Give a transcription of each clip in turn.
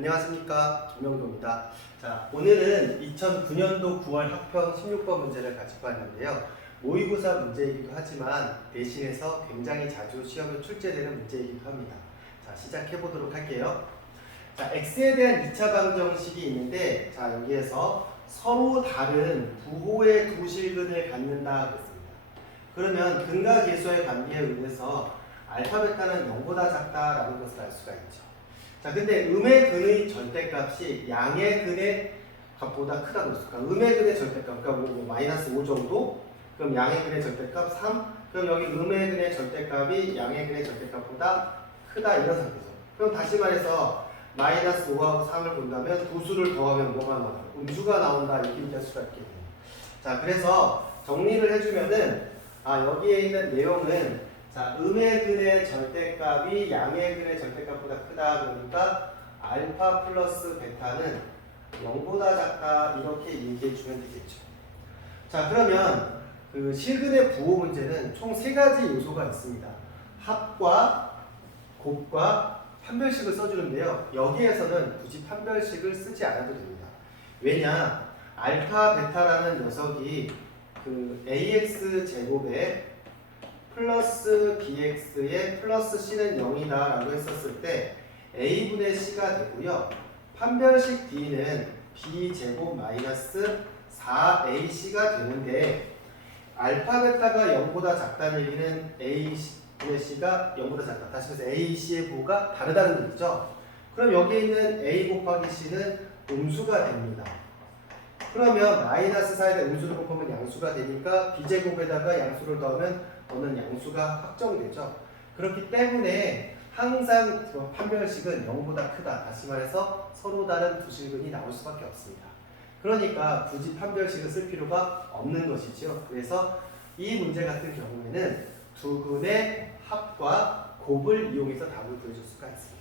안녕하십니까 김명도입니다. 자 오늘은 2009년도 9월 학평 16번 문제를 가지고 왔는데요. 모의고사 문제이기도 하지만 대신해서 굉장히 자주 시험에 출제되는 문제이기도 합니다. 자 시작해 보도록 할게요. 자 x에 대한 2차 방정식이 있는데 자 여기에서 서로 다른 부호의 두 실근을 갖는다 그랬습니다. 그러면 근과 계수의 관계에 의해서 알파 베타는 0보다 작다라는 것을 알 수가 있죠. 자, 근데 음의 근의 절대값이 양의 근의 값보다 크다고 했을까? 음의 근의 절대값, 그러니까 뭐, 뭐 마이너스 5 정도? 그럼 양의 근의 절대값 3? 그럼 여기 음의 근의 절대값이 양의 근의 절대값보다 크다 이런 상태죠. 그럼 다시 말해서 마이너스 5하고 3을 본다면 두 수를 더하면 뭐가 나와요? 음수가 나온다 이렇게 얘기할 수가 있겠네요. 자, 그래서 정리를 해주면은 아 여기에 있는 내용은 자, 음의 근의 절대값이 양의 근의 절대값보다 크다 그러니까 알파 플러스 베타는 0보다 작다 이렇게 얘기해 주면 되겠죠. 자, 그러면 그 실근의 부호 문제는 총 세 가지 요소가 있습니다. 합과 곱과 판별식을 써주는데요. 여기에서는 굳이 판별식을 쓰지 않아도 됩니다. 왜냐? 알파 베타라는 녀석이 그 ax 제곱에 플러스 bx에 플러스 c는 0이다 라고 했었을 때 a분의 c가 되고요. 판별식 d는 b제곱 마이너스 4ac가 되는데 알파 베타가 0보다 작다는 얘기는 a분의 c가 0보다 작다. 다시 말해서 ac의 부호가 다르다는 얘기죠. 그럼 여기에 있는 a 곱하기 c는 음수가 됩니다. 그러면 마이너스 4에다 음수를 곱하면 양수가 되니까 b제곱에다가 양수를 더하면 너는 양수가 확정되죠. 그렇기 때문에 항상 그 판별식은 0보다 크다. 다시 말해서 서로 다른 두 실근이 나올 수밖에 없습니다. 그러니까 굳이 판별식을 쓸 필요가 없는 것이죠. 그래서 이 문제 같은 경우에는 두 근의 합과 곱을 이용해서 답을 구해줄 수가 있습니다.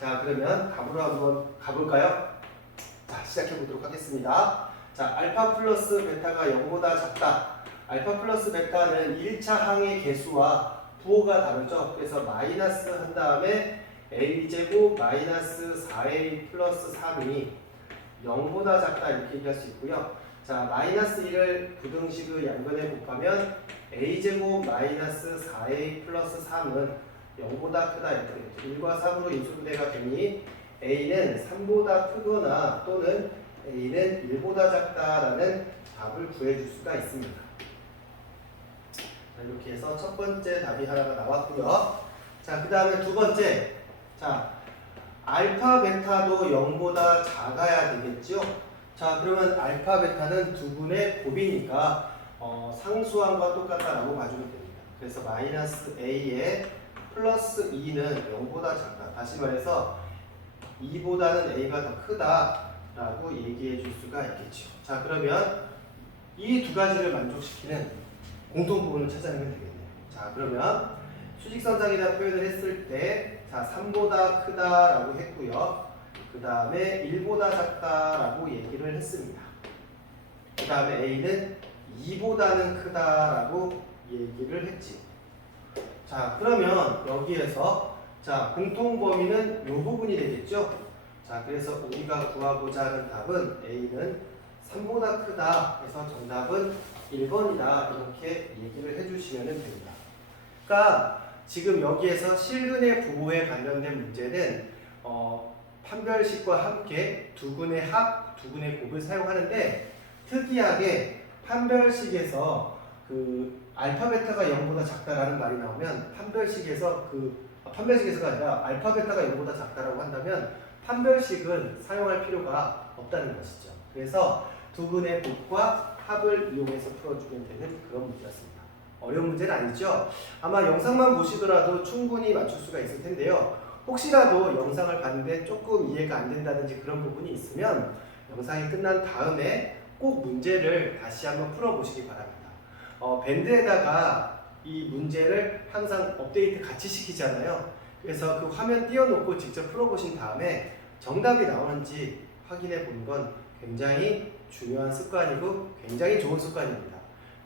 자, 그러면 답으로 한번 가볼까요? 자, 시작해 보도록 하겠습니다. 자, 알파 플러스 베타가 0보다 작다. 알파 플러스 베타는 1차 항의 개수와 부호가 다르죠. 그래서 마이너스 한 다음에 a제곱 마이너스 4a 플러스 3이 0보다 작다 이렇게 얘기할 수 있고요. 자, 마이너스 1을 부등식의 양변에 곱하면 a제곱 마이너스 4a 플러스 3은 0보다 크다 이렇게 되죠. 1과 3으로 인수분해가 되니 a는 3보다 크거나 또는 a는 1보다 작다라는 답을 구해줄 수가 있습니다. 자, 이렇게 해서 첫 번째 답이 하나가 나왔고요. 자, 그 다음에 두 번째. 자, 알파 베타도 0보다 작아야 되겠죠? 자, 그러면 알파 베타는 두 분의 곱이니까 어, 상수항과 똑같다라고 봐주면 됩니다. 그래서 마이너스 a에 플러스 2는 0보다 작다. 다시 말해서 2보다는 a가 더 크다라고 얘기해 줄 수가 있겠죠. 자, 그러면 이 두 가지를 만족시키는 공통 부분을 찾아내면 되겠네요. 자, 그러면 수직선상에다 표현을 했을 때, 자, 3보다 크다라고 했고요. 그 다음에 1보다 작다라고 얘기를 했습니다. 그 다음에 A는 2보다는 크다라고 얘기를 했지. 자, 그러면 여기에서, 자, 공통 범위는 이 부분이 되겠죠? 자, 그래서 우리가 구하고자 하는 답은 A는 3보다 크다 해서 정답은 1번이다 이렇게 얘기를 해주시면 됩니다. 그러니까 지금 여기에서 실근의 부호에 관련된 문제는 어, 판별식과 함께 두 군의 합, 두 군의 곱을 사용하는데 특이하게 판별식에서 그 알파 베타가 0보다 작다라는 말이 나오면 판별식에서 그 아, 판별식에서가 아니라 알파 베타가 0보다 작다라고 한다면 판별식은 사용할 필요가 없다는 것이죠. 그래서 두 근의 곱과 합을 이용해서 풀어주면 되는 그런 문제였습니다. 어려운 문제는 아니죠? 아마 영상만 보시더라도 충분히 맞출 수가 있을 텐데요. 혹시라도 영상을 봤는데 조금 이해가 안 된다든지 그런 부분이 있으면 영상이 끝난 다음에 꼭 문제를 다시 한번 풀어보시기 바랍니다. 어, 밴드에다가 이 문제를 항상 업데이트 같이 시키잖아요. 그래서 그 화면 띄워놓고 직접 풀어보신 다음에 정답이 나오는지 확인해 보는 건 굉장히 중요한 습관이고 굉장히 좋은 습관입니다.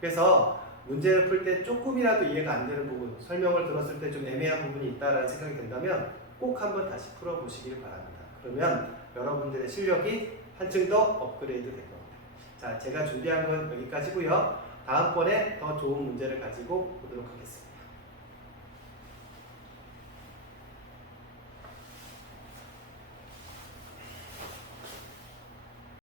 그래서 문제를 풀 때 조금이라도 이해가 안 되는 부분, 설명을 들었을 때 좀 애매한 부분이 있다라는 생각이 든다면 꼭 한번 다시 풀어보시길 바랍니다. 그러면 여러분들의 실력이 한층 더 업그레이드 될 겁니다. 자, 제가 준비한 건 여기까지고요. 다음번에 더 좋은 문제를 가지고 오도록 하겠습니다.